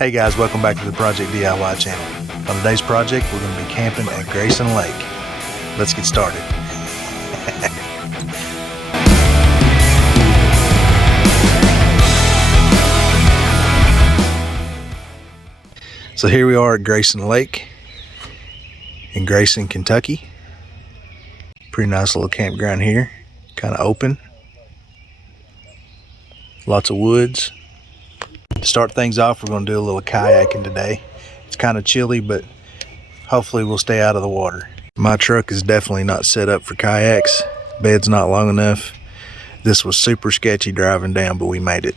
Hey guys, welcome back to the Project DIY channel. On today's project, we're going to be camping at Grayson Lake. Let's get started. So here we are at Grayson Lake in Grayson, Kentucky. Pretty nice little campground here, kind of open. Lots of woods. To start things off, we're going to do a little kayaking today. It's kind of chilly, but hopefully we'll stay out of the water. My truck is definitely not set up for kayaks. Bed's not long enough. This was super sketchy driving down, but we made it.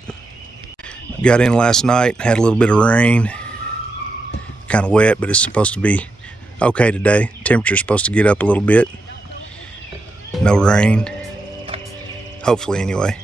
Got in last night, had a little bit of rain. Kind of wet, but it's supposed to be okay today. Temperature's supposed to get up a little bit. No rain. Hopefully anyway.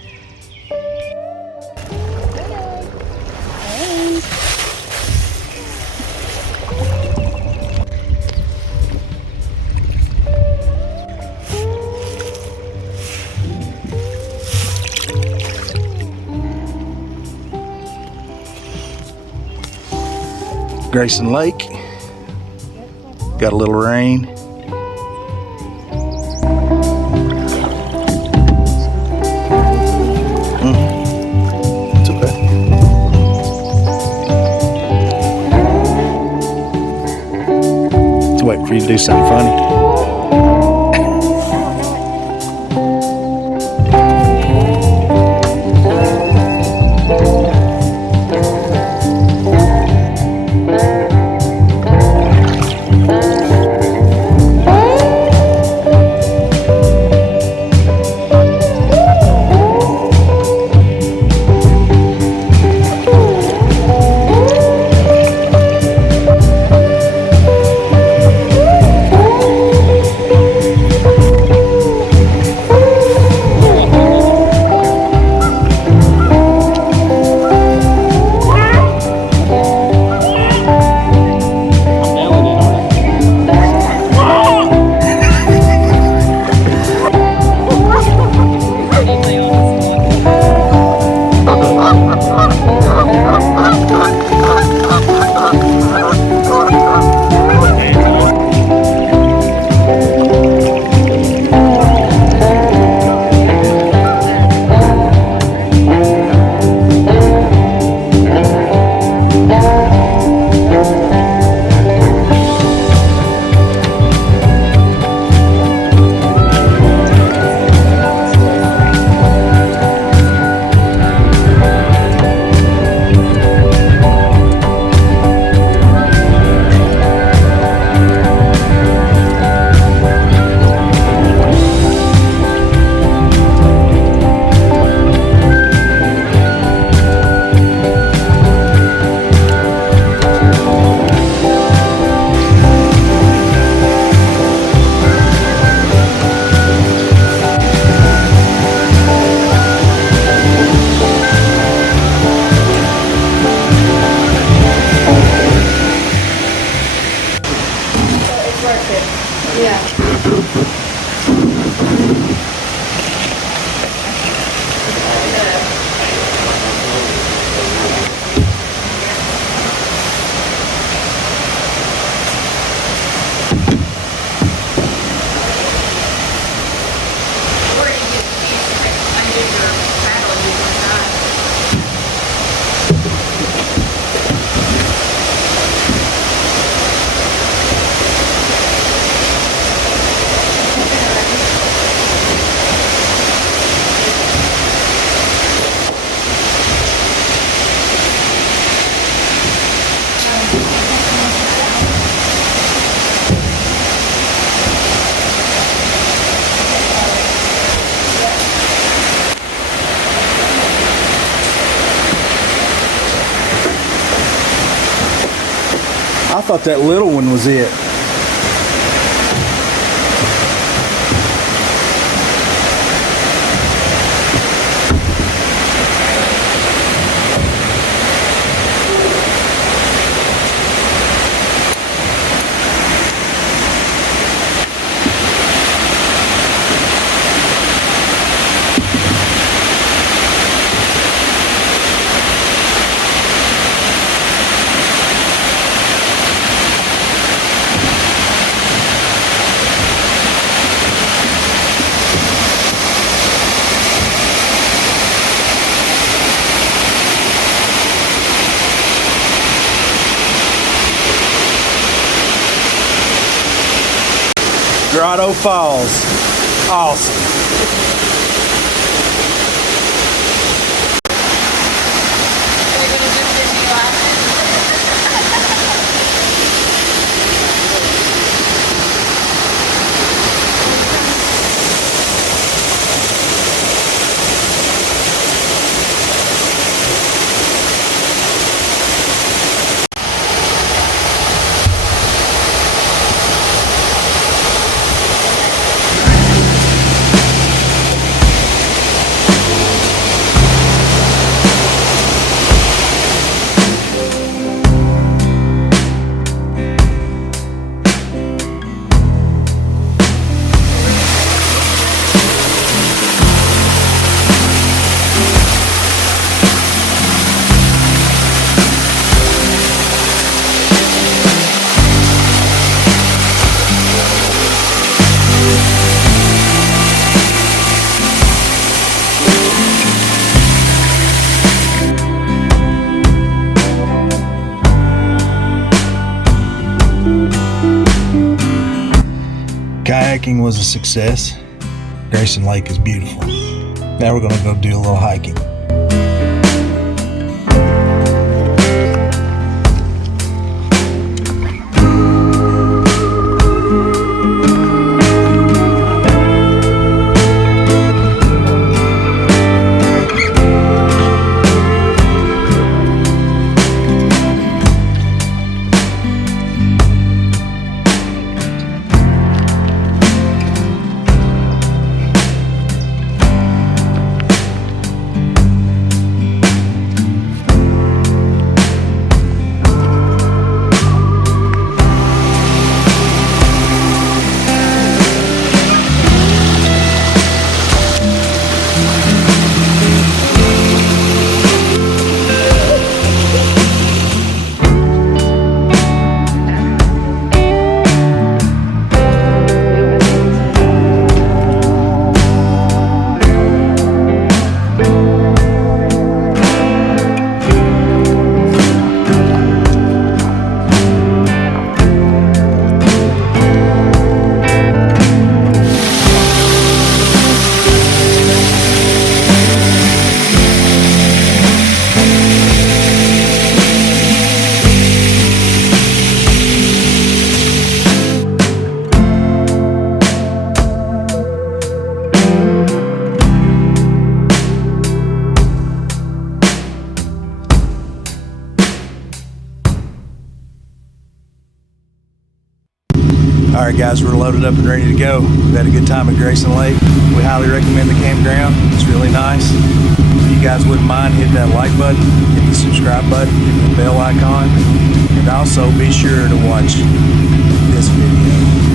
Grayson Lake, got a little rain. It's okay. Just waiting for you to do something funny. I thought that little one was it. Grotto Falls. Awesome. Kayaking was a success. Grayson Lake is beautiful. Now we're gonna go do a little hiking. Alright guys, we're loaded up and ready to go. We've had a good time at Grayson Lake. We highly recommend the campground. It's really nice. If you guys wouldn't mind, hit that like button, hit the subscribe button, hit the bell icon, and also be sure to watch this video.